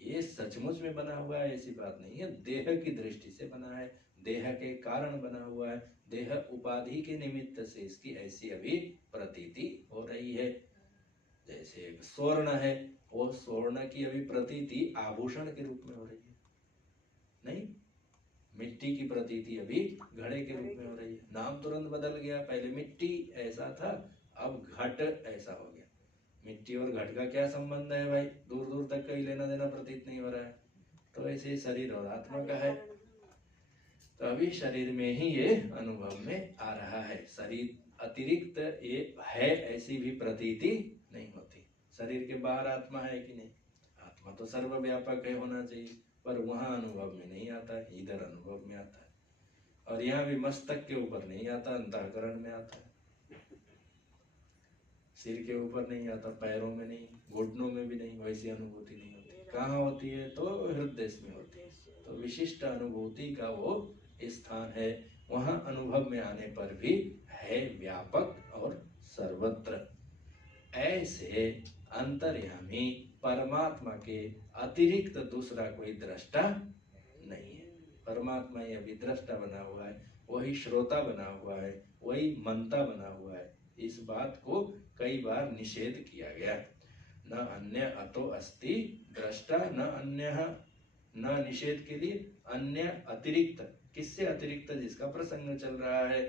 ये सचमुच में बना हुआ है ऐसी बात नहीं है, देह की दृष्टि से बना है, देह के कारण बना हुआ है, देह उपाधि के निमित्त से इसकी ऐसी अभी प्रतीति हो रही है। जैसे एक स्वर्ण है, वो स्वर्ण की अभी प्रतीति आभूषण के रूप में हो रही है, नहीं, मिट्टी की प्रतीति अभी घड़े के रूप में हो रही है। नाम तुरंत बदल गया, पहले मिट्टी ऐसा था, अब घट ऐसा हो गया। मिट्टी और घट का क्या संबंध है भाई? दूर दूर तक कहीं लेना देना प्रतीत नहीं हो रहा है। तो ऐसे शरीर और आत्मा का है, तो अभी शरीर में ही ये अनुभव में आ रहा है। शरीर अतिरिक्त ये है ऐसी भी प्रतीति नहीं होती। शरीर के बाहर आत्मा है कि नहीं? आत्मा तो सर्वव्यापक है, होना चाहिए, पर वहां अनुभव में नहीं आता है, इधर अनुभव में आता है। और यहाँ भी मस्तक के ऊपर नहीं आता, अंतःकरण में आता है। सिर के ऊपर नहीं आता, पैरों में नहीं, घुटनों में भी नहीं, वैसी अनुभूति नहीं होती। कहाँ होती है? तो हृदय में होती है। तो विशिष्ट अनुभूति का वो स्थान है, वहां अनुभव में आने पर भी है व्यापक और सर्वत्र। ऐसे अंतर्यामी परमात्मा के अतिरिक्त दूसरा कोई दृष्टा नहीं है। परमात्मा ही अभी दृष्टा बना हुआ है, वही श्रोता बना हुआ है, वही मनता बना हुआ है। इस बात को कई बार निषेध किया गया। न अन्य अतो अस्ति दृष्टा, न अन्य, न निषेध के लिए अन्य अतिरिक्त। किससे अतिरिक्त? जिसका प्रसंग चल रहा है।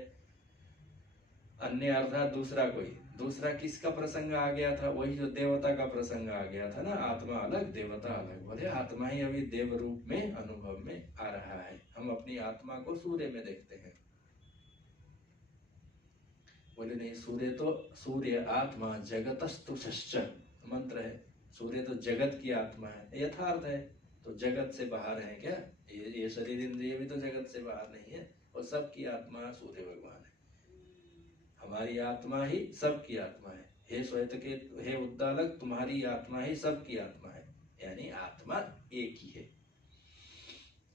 अन्य अर्थात दूसरा कोई। दूसरा किसका प्रसंग आ गया था? वही जो देवता का प्रसंग आ गया था ना, आत्मा अलग देवता अलग। बोले आत्मा ही अभी देव रूप में अनुभव में आ रहा है। हम अपनी आत्मा को सूर्य में देखते हैं। बोले नहीं, सूर्य तो, सूर्य आत्मा जगतस्तुषश्च मंत्र है। सूर्य तो जगत की आत्मा है, यथार्थ है। तो जगत से बाहर है क्या? ये शरीर इंद्रिय भी तो जगत से बाहर नहीं है, और सबकी आत्मा सूर्य भगवान है। हमारी आत्मा ही सबकी आत्मा है। हे श्वेत के, हे उद्दालक, तुम्हारी आत्मा ही सबकी आत्मा है, यानी आत्मा एक ही है।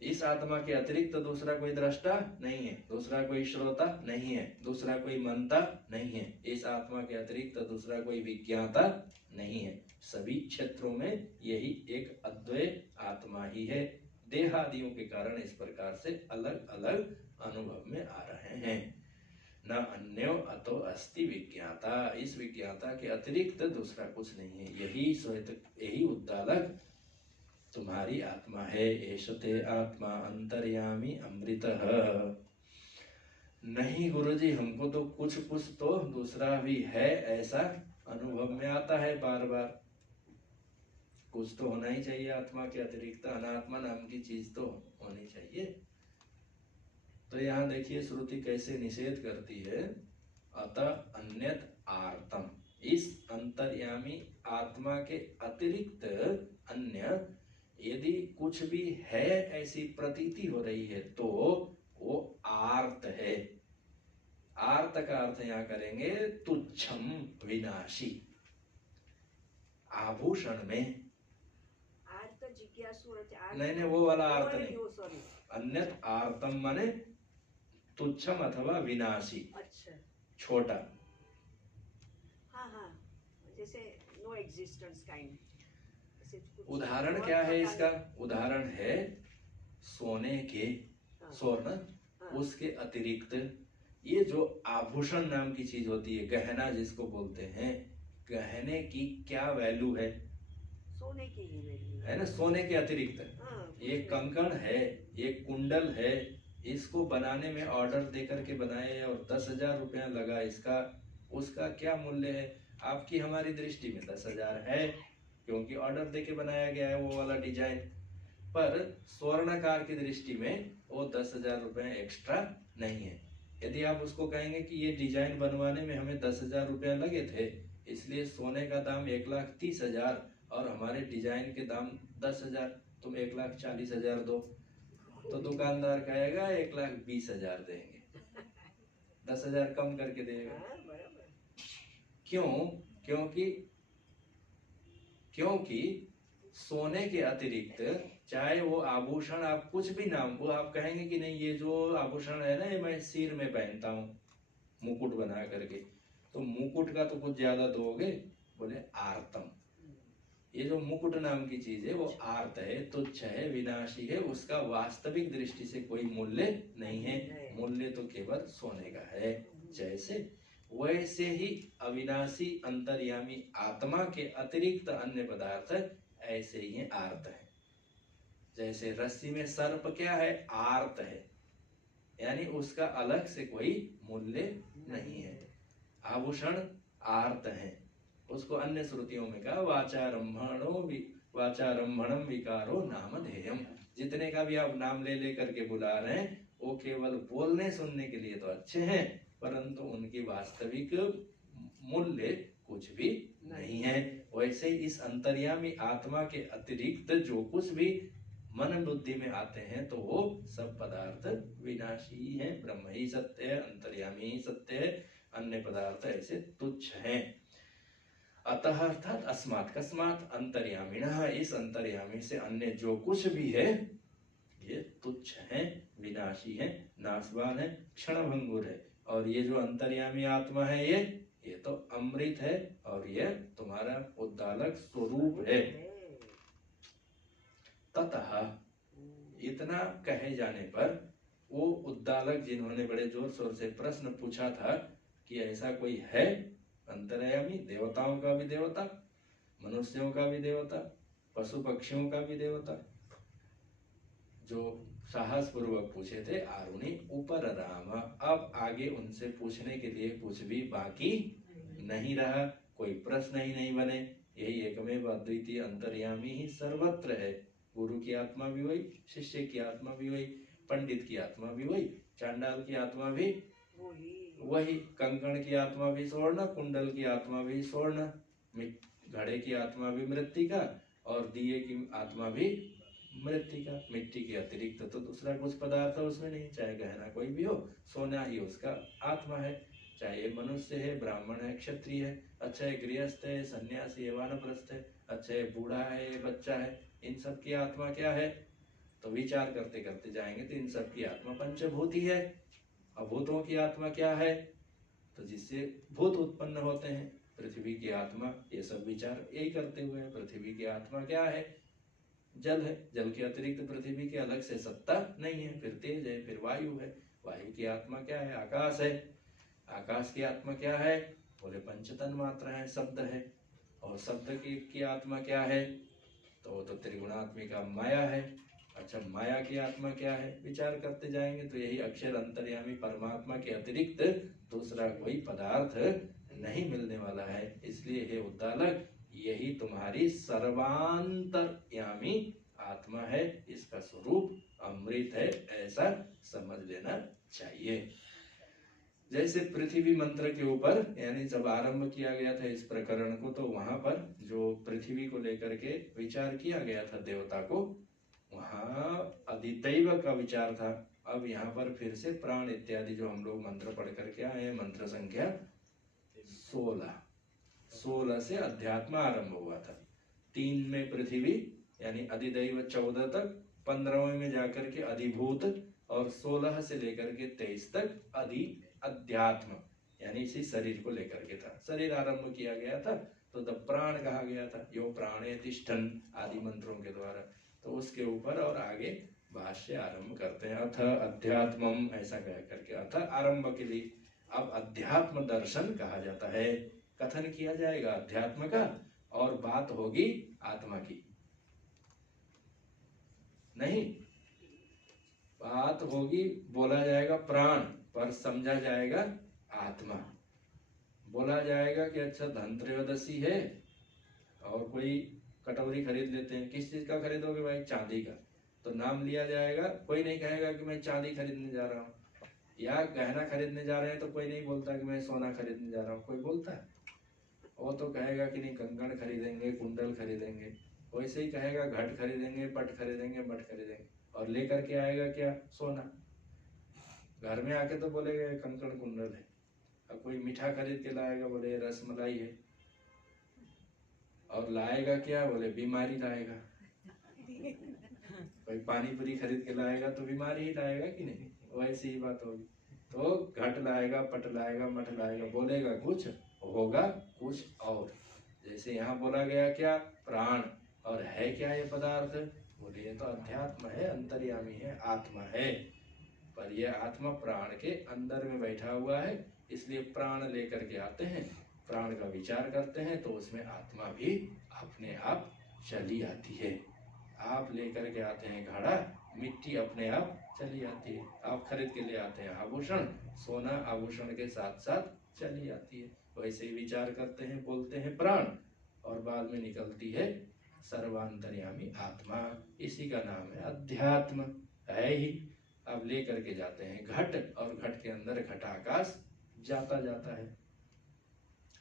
इस आत्मा के अतिरिक्त दूसरा कोई दृष्टा नहीं है, दूसरा कोई श्रोता नहीं है, दूसरा कोई मनता नहीं है। इस आत्मा के अतिरिक्त दूसरा कोई विज्ञाता नहीं है। सभी क्षेत्रों में यही एक अद्वय आत्मा ही है। देहादियों के कारण इस प्रकार से अलग अलग अनुभव में आ रहे हैं। न अन्यो अतो अस्ति विज्ञाता, इस विज्ञाता के अतिरिक्त दूसरा कुछ नहीं है। यही श्वेत, यही उद्दालक तुम्हारी आत्मा है। एषते आत्मा अंतर्यामी अमृतः। नहीं गुरुजी, हमको तो कुछ कुछ तो दूसरा भी है, ऐसा अनुभव में आता है बार बार। कुछ तो होना ही चाहिए आत्मा के अतिरिक्त, अनात्मा नाम की चीज तो होनी चाहिए। तो यहाँ देखिए श्रुति कैसे निषेध करती है, अतः अन्यत आर्तम, इस अंतर्यामी आत्मा के अतिरिक्त अन्य यदि कुछ भी है ऐसी प्रतीति हो रही है तो वो आर्त है। आर्त का अर्थ यहाँ करेंगे तुच्छम विनाशी। आभूषण में आर्त जिज्ञासु नहीं वो वाला अर्थ नहीं, सॉरी, अन्यत आर्तम माने तुच्छम अथवा विनाशी, अच्छा, छोटा। हाँ हाँ, जैसे नो एग्जिस्टेंस काइंड। उदाहरण क्या है इसका? उदाहरण है सोने के, स्वर्ण, उसके अतिरिक्त ये जो आभूषण नाम की चीज होती है, गहना जिसको बोलते हैं, गहने की क्या वैल्यू है? सोने की ही वैल्यू है ना, सोने के अतिरिक्त ये कंकण है, ये कुंडल है, इसको बनाने में ऑर्डर दे करके बनाए और 10,000 रुपया लगा इसका, उसका क्या मूल्य है? आपकी हमारी दृष्टि में 10,000 है क्योंकि ऑर्डर दे के बनाया गया है वो वाला डिजाइन, पर स्वर्णकार की दृष्टि में वो 10,000 रुपए एक्स्ट्रा नहीं है। यदि आप उसको कहेंगे कि ये डिजाइन बनवाने में हमें 10,000 रुपया लगे थे, इसलिए सोने का दाम 1,30,000 और हमारे डिजाइन के दाम 10,000, तुम 1,40,000 दो, तो दुकानदार कहेगा 1,20,000 देंगे, 10,000 कम करके देगा। क्यों? क्योंकि सोने के अतिरिक्त चाहे वो आभूषण आप कुछ भी नाम, वो आप कहेंगे कि नहीं ये जो आभूषण है ना ये मैं सिर में पहनता हूँ मुकुट बना करके, तो मुकुट का तो कुछ ज्यादा दोगे, बोले आर्तम। ये जो मुकुट नाम की चीज है वो आर्त है, तुच्छ है, विनाशी है, उसका वास्तविक दृष्टि से कोई मूल्य नहीं है, मूल्य तो केवल सोने का है। जैसे वैसे ही अविनाशी अंतर्यामी आत्मा के अतिरिक्त अन्य पदार्थ ऐसे ही आर्त है। जैसे रस्सी में सर्प क्या है? आर्त है, यानी उसका अलग से कोई मूल्य नहीं है। आभूषण आर्त है, उसको अन्य श्रुतियों में कहा वाचारंभणम विकारो नामधेयम। जितने का भी आप नाम ले ले करके बुला रहे हैं वो केवल बोलने सुनने के लिए तो अच्छे हैं, परंतु उनकी वास्तविक मूल्य कुछ भी नहीं है। वैसे इस अंतर्यामी आत्मा के अतिरिक्त जो कुछ भी मन बुद्धि में आते हैं तो वो सब पदार्थ विनाशी ही है। ब्रह्म ही सत्य है, अंतर्यामी ही सत्य है, अन्य पदार्थ ऐसे तुच्छ हैं। अतः अर्थात अस्मात् कस्मात् अंतर्यामिणः, इस अंतर्यामी से अन्य जो कुछ भी है ये तुच्छ है, विनाशी है, नाशवान है, क्षणभंगुर है। और ये जो अंतर्यामी आत्मा है ये तो अमृत है और ये तुम्हारा उद्दालक स्वरूप है। ततः इतना कहे जाने पर वो उद्दालक जिन्होंने बड़े जोर शोर से प्रश्न पूछा था कि ऐसा कोई है अंतर्यामी, देवताओं का भी देवता, मनुष्यों का भी देवता, पशु पक्षियों का भी देवता, जो साहस पूर्वक पूछे थे आरुणि ऊपर राम। अब आगे उनसे पूछने के लिए कुछ भी बाकी नहीं रहा, कोई प्रश्न ही नहीं बने। यही एकमेव अद्वितीय अंतर्यामी ही सर्वत्र है। गुरु की आत्मा भी वही, शिष्य की आत्मा भी वही, पंडित की आत्मा भी वही, चांडाल की आत्मा भी वही, कंकण की आत्मा भी स्वर्ण, कुंडल की आत्मा भी स्वर्ण, घड़े की आत्मा भी मृत्तिका और दिए की आत्मा भी मृत्तिका। मिट्टी के अतिरिक्त तो दूसरा कुछ पदार्थ उसमें नहीं, चाहे गहना कोई भी हो, सोना ही उसका आत्मा है। चाहे मनुष्य है, ब्राह्मण है, क्षत्रिय है, अच्छा है गृहस्थ है, सन्यासी है, वानप्रस्थ है, अच्छा है बूढ़ा है, बच्चा है, इन सब की आत्मा क्या है? तो विचार करते करते जाएंगे तो इन सब की आत्मा पंचभूत ही है। अभूतों की आत्मा क्या है? तो जिससे भूत उत्पन्न होते हैं, पृथ्वी की आत्मा। ये सब विचार यही करते हुए पृथ्वी की आत्मा क्या है? जल है, जल के अतिरिक्त पृथ्वी के अलग से सत्ता नहीं है। फिर तेज है, फिर वायु है, वायु की आत्मा क्या है? आकाश है, आकाश की आत्मा क्या है? बोले पंचतन मात्रा है, शब्द है। और शब्द की आत्मा क्या है? तो वो तो त्रिगुणात्मिका माया है। अच्छा, माया की आत्मा क्या है? विचार करते जाएंगे तो यही अक्षर अंतर्यामी परमात्मा के अतिरिक्त दूसरा कोई पदार्थ नहीं मिलने वाला है। इसलिए हे उद्दालक, यही तुम्हारी सर्वांतर्यामी आत्मा है, इसका स्वरूप अमृत है, ऐसा समझ लेना चाहिए। जैसे पृथ्वी मंत्र के ऊपर, यानी जब आरंभ किया गया था इस प्रकरण को, तो वहां पर जो पृथ्वी को लेकर के विचार किया गया था देवता को, वहां अधिदैव का विचार था। अब यहाँ पर फिर से प्राण इत्यादि जो हम लोग मंत्र पढ़ करके आए हैं, मंत्र संख्या 16 से अध्यात्म आरंभ हुआ था। 3 में पृथ्वी यानी अधिदैव 14 तक, 15वें में जाकर के अधिभूत, और 16 से लेकर के 23 तक अध्यात्म यानी इसी शरीर को लेकर के था। शरीर आरंभ किया गया था तो तब प्राण कहा गया था, यो प्राणे तिष्ठन आदि मंत्रों के द्वारा। तो उसके ऊपर और आगे भाष्य आरंभ करते हैं, अथ अध्यात्मम ऐसा कह करके, अथ आरंभ के लिए अब अध्यात्म दर्शन कहा जाता है। कथन किया जाएगा अध्यात्म का और बात होगी आत्मा की, नहीं बात होगी, बोला जाएगा प्राण पर समझा जाएगा आत्मा। बोला जाएगा कि अच्छा धनत्रयोदशी है और कोई कटोरी खरीद लेते हैं, किस चीज का खरीदोगे भाई? चांदी का। तो नाम लिया जाएगा, कोई नहीं कहेगा कि मैं चांदी खरीदने जा रहा हूँ, या गहना खरीदने जा रहे हैं तो कोई नहीं बोलता कि मैं सोना खरीदने जा रहा हूँ, कोई बोलता है? वो तो कहेगा कि नहीं कंगन खरीदेंगे, कुंडल खरीदेंगे। वैसे ही कहेगा घट खरीदेंगे, पट खरीदेंगे, मट खरीदेंगे, और लेकर के आएगा क्या? सोना। घर में आके तो बोलेगा कंकड़ कुंडल है। अब कोई मीठा खरीद के लाएगा, बोले रसमलाई है, और लाएगा क्या? बोले बीमारी लाएगा। कोई पानी पूरी खरीद के लाएगा तो बीमारी ही लाएगा कि नहीं? वैसी ही बात होगी। तो घट लाएगा, पट लाएगा, मठ लाएगा, बोलेगा कुछ, होगा कुछ और। जैसे यहाँ बोला गया क्या? प्राण। और है क्या ये पदार्थ? बोले ये तो अध्यात्म है, अंतर्यामी है, आत्मा है। पर यह आत्मा प्राण के अंदर में बैठा हुआ है, इसलिए प्राण लेकर के आते हैं, प्राण का विचार करते हैं, तो उसमें आत्मा भी अपने आप चली आती है। आप लेकर के आते हैं घड़ा, मिट्टी अपने आप चली आती है। आप खरीद के ले आते हैं आभूषण, सोना आभूषण के साथ साथ चली आती है। वैसे ही विचार करते हैं, बोलते हैं प्राण, और बाद में निकलती है सर्वांतर्यामी आत्मा। इसी का नाम है अध्यात्म, है ही। अब ले करके जाते हैं घट, और घट के अंदर घटाकाश जाता जाता है,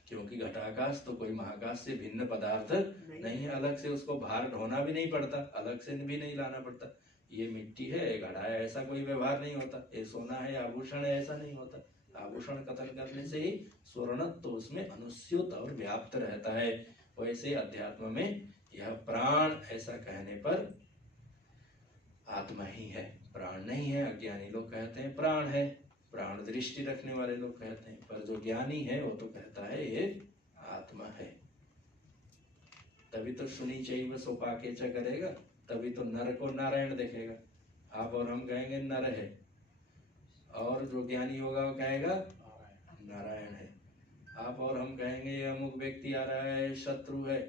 क्योंकि घटाकाश तो कोई महाकाश से भिन्न पदार्थ नहीं है। अलग से उसको भार ढोना भी नहीं पड़ता, अलग से भी नहीं लाना पड़ता। ये मिट्टी है, घड़ा है, ऐसा कोई व्यवहार नहीं होता। ये सोना है, आभूषण है, ऐसा नहीं होता। आभूषण कतल करने से ही स्वर्ण तो उसमें अनुस्यूत और व्याप्त रहता है। वैसे अध्यात्म में यह प्राण ऐसा कहने पर आत्मा ही है, प्राण नहीं है। अज्ञानी लोग कहते हैं प्राण है, प्राण दृष्टि रखने वाले लोग कहते हैं, पर जो ज्ञानी है वो तो कहता है ये आत्मा है। तभी तो सुनी चैव सोपाके च करेगा, तभी तो नर को नारायण देखेगा। आप और हम कहेंगे नर है, और जो ज्ञानी होगा वो कहेगा नारायण है। आप और हम कहेंगे ये अमुक व्यक्ति आ रहा है, शत्रु है,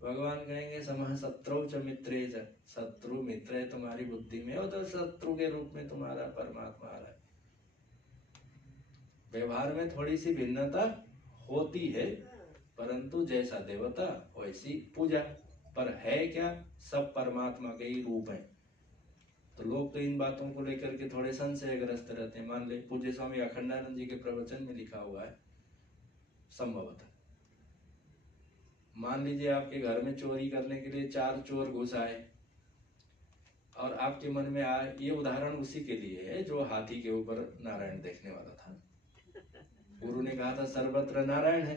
भगवान कहेंगे समः शत्रु च मित्रे च। शत्रु मित्र है तुम्हारी बुद्धि में, और तो शत्रु के रूप में तुम्हारा परमात्मा आ रहा है। व्यवहार में थोड़ी सी भिन्नता होती है, परंतु जैसा देवता वैसी पूजा। पर है क्या? सब परमात्मा के ही रूप हैं। तो लोग तो इन बातों को लेकर के थोड़े संशयग्रस्त रहते हैं। मान ले पूज्य स्वामी अखंडानंद जी के प्रवचन में लिखा हुआ है, संभवतः मान लीजिए आपके घर में चोरी करने के लिए 4 चोर घुस आए, और आपके मन में आए, ये उदाहरण उसी के लिए है जो हाथी के ऊपर नारायण देखने वाला था। गुरु ने कहा था सर्वत्र नारायण है,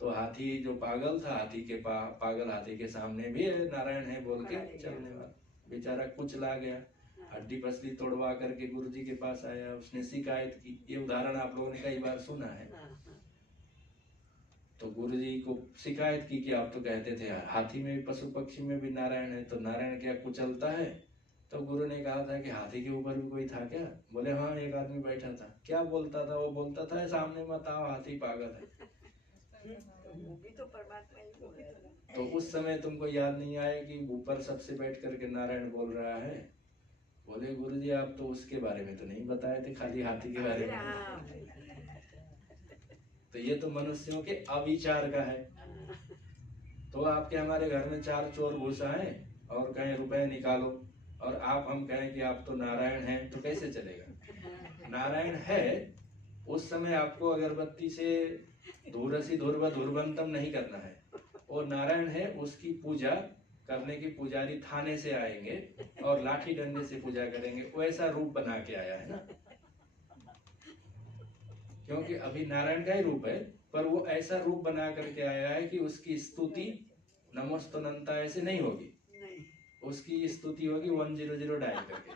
तो हाथी जो पागल था, हाथी के पागल हाथी के सामने भी नारायण है बोल के चलने वाला बेचारा कुचला गया, हड्डी पसली तोड़वा करके गुरु जी के पास आया, उसने शिकायत की। ये उदाहरण आप लोगों ने कई बार सुना है। तो गुरु जी को शिकायत की कि आप तो कहते थे हाथी में भी, पशु पक्षी में भी नारायण है, तो नारायण क्या कुचलता है? तो गुरु ने कहा था कि हाथी के ऊपर भी कोई था क्या? बोले हाँ, एक आदमी बैठा था। क्या बोलता था? वो बोलता था सामने मत आओ, हाथी पागल है। वो भी तो परमात्मा ही बोल रहा है। तो उस समय तुमको याद नहीं आया कि ऊपर सबसे बैठ करके नारायण बोल रहा है? बोले गुरु जी आप तो उसके बारे में तो नहीं बताए थे, खाली हाथी के बारे में। तो ये तो मनुष्यों के अविचार का है। तो आपके हमारे घर में 4 चोर घुस आए और कहें रुपए निकालो, और आप हम कहें कि आप तो नारायण हैं, तो कैसे चलेगा? नारायण है उस समय आपको अगरबत्ती से धूरसी धूर्व धूर्वंतम नहीं करना है। और नारायण है उसकी पूजा करने की पुजारी थाने से आएंगे और लाठी डंडे से पूजा करेंगे, वैसा रूप बना के आया है ना। क्योंकि अभी नारायण का ही रूप है, पर वो ऐसा रूप बना करके आया है कि उसकी स्तुति नमोस्तुनंता ऐसे नहीं होगी, उसकी स्तुति होगी 100 डायल करके।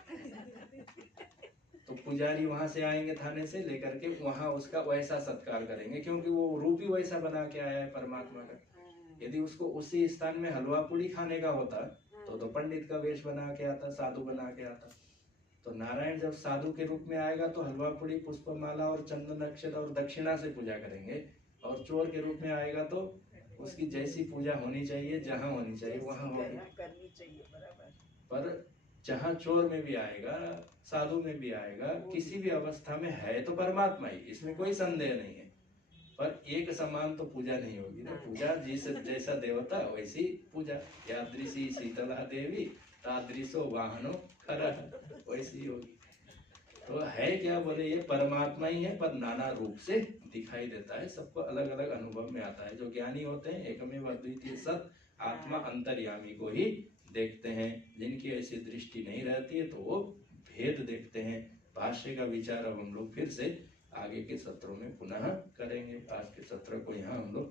तो पुजारी वहां से आएंगे थाने से लेकर के, वहां उसका वैसा सत्कार करेंगे, क्योंकि वो रूप ही वैसा बना के आया है परमात्मा का। यदि उसको उसी स्थान में हलवा पूड़ी खाने का होता तो पंडित का वेश बना के आता, साधु बना के आता। तो नारायण जब साधु के रूप में आएगा तो हलवा पूड़ी, पुष्पमाला और चंदन अक्षत और दक्षिणा से पूजा करेंगे, और चोर के रूप में आएगा तो उसकी जैसी पूजा होनी चाहिए, जहाँ होनी चाहिए वहां होगी, करनी चाहिए बराबर। पर जहाँ चोर में भी आएगा, साधु में भी आएगा, किसी भी अवस्था में है तो परमात्मा ही, इसमें कोई संदेह नहीं है। पर एक समान तो पूजा नहीं होगी ना। पूजा जिस जैसा देवता वैसी पूजा। यादृशी शीतला देवी तादृशो वाहनो खरः, वैसी होगी। तो है क्या, बोले ये परमात्मा ही है, पर नाना रूप से दिखाई देता है, सबको अलग अलग अनुभव में आता है। जो ज्ञानी होते हैं एकमेव अद्वितीय सत आत्मा अंतर्यामी को ही देखते हैं। जिनकी ऐसी दृष्टि नहीं रहती है तो वो भेद देखते हैं। भाष्य का विचार अब हम लोग फिर से आगे के सत्रों में पुनः करेंगे। आज के सत्र को यहाँ हम लोग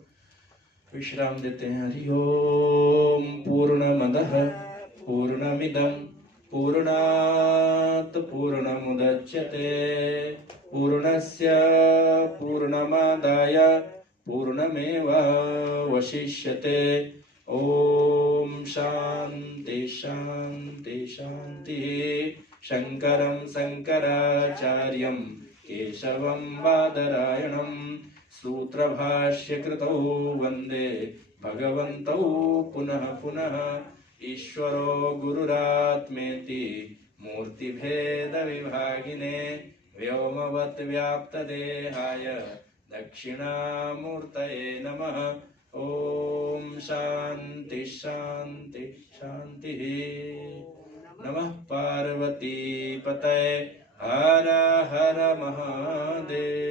विश्राम देते हैं। हरि ओम। पूर्णमदः पूर्णमिदं पूर्णात् पूर्णमुदच्यते पूर्णस्य पूर्णमादाय पूर्णमेवावशिष्यते। ओम शांति शांति शांति। शंकरं शंकराचार्यं केशवं बादरायणं सूत्रभाष्यकृतौ वन्दे भगवन्तौ पुनः पुनः। ईश्वरो गुरुरात्मेति मूर्तिभेदविभागिने व्योमवत् व्याप्तदेहाय दक्षिणामूर्तये नमः। ओम शांति शांति शांति। नमः पार्वती पतये हर हर महादेव।